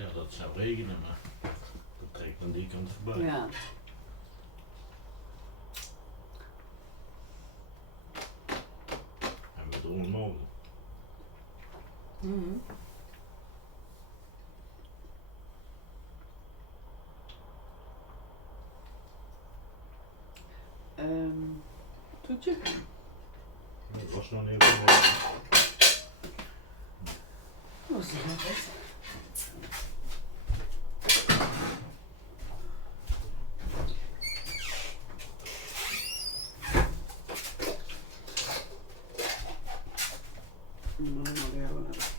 Ja, dat zou regenen, maar dat trekt aan die kant voorbij. Ja. En met onmogelijk. Mhm. Toetje? Dat was nog niet veel. Was het nog wat?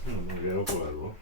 Dat moet je ook wel hebben hoor.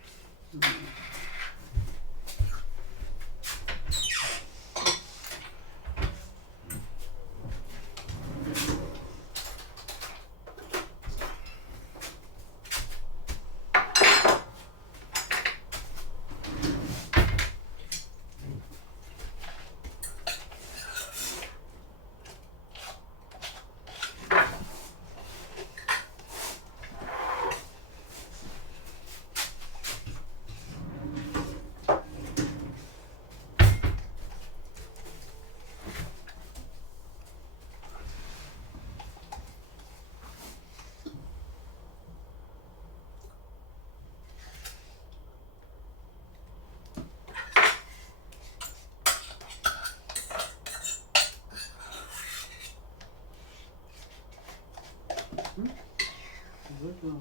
Goed wel.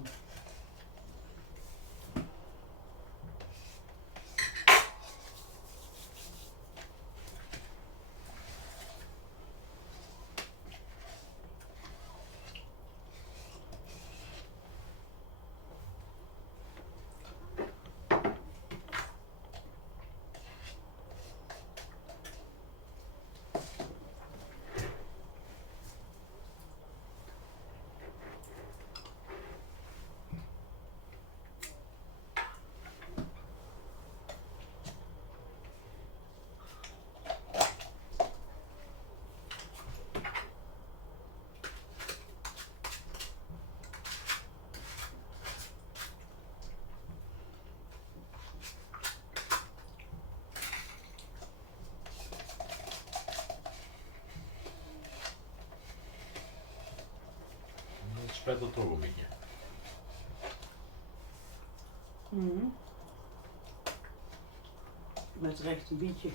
Het spettert toch een beetje. Mhm. Met recht een beetje.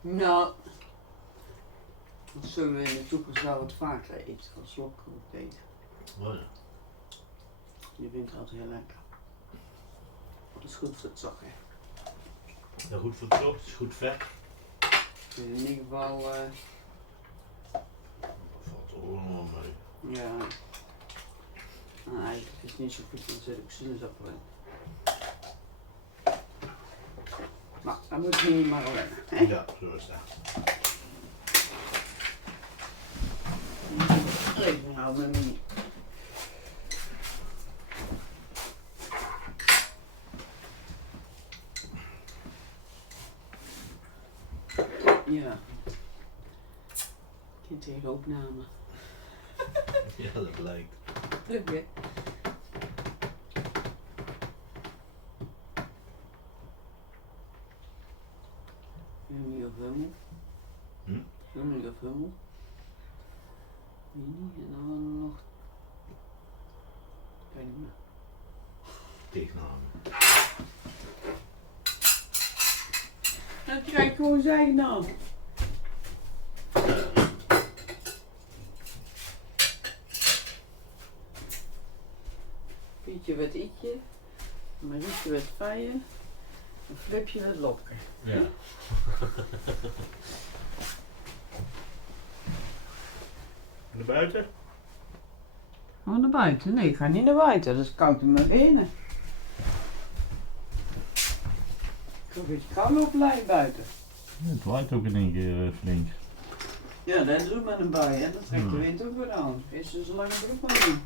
Nou, dat zullen we in de toekomst wel wat vaker eten als slokkoek eten. Wat? Je vindt het altijd heel lekker. Dat is goed voor het zakken. Ja, goed voor het kop, het is goed vet. In ieder geval, Dat valt er ook nog wel mee. ja. Nou, eigenlijk is het niet zo goed, want er zit ook sinaasappel in. Maar dat moet je niet maar wennen, hè? Ja, zo is dat. Even houden met me. Ja. Kind tegen opname. Ja, dat blijkt. Leuk hè? Hummel of hummel? Hummel of hummel? Mini en dan nog... Ik weet niet meer. Tegenhamen. Dat krijg ik gewoon zijn eigen naam. Pietje werd Ietje, Marietje werd Vijen, en Flipje werd Lopke. Ja. Naar buiten? Oh, naar buiten? Nee, ik ga niet naar buiten. Dat is koud in mijn benen. Ik ga een beetje kou lopen lijden buiten. Ja, het waait ook in één keer flink. Ja, dat doet met een bui, hè. Dat trekt de wind ook weer aan. Is dus een lange broek maar doen.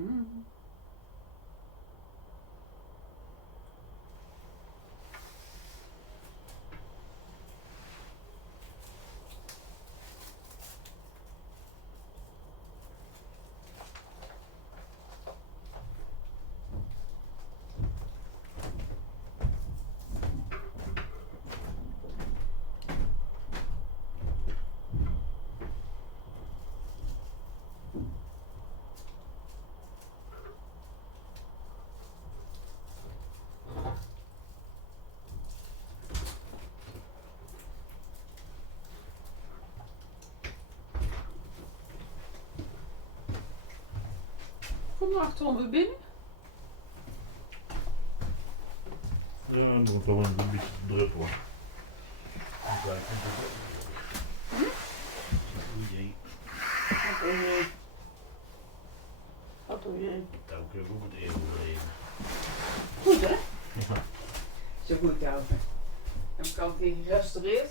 Mm. Kom maar achterom weer binnen. Ja, moet wel een beetje druppelen. Oei, Wat doe je? Wat doe je? dat kun je ook het even leven. Goed hè? Ja. Zo goed, Kelvin. Heb ik al een keer gerestaureerd?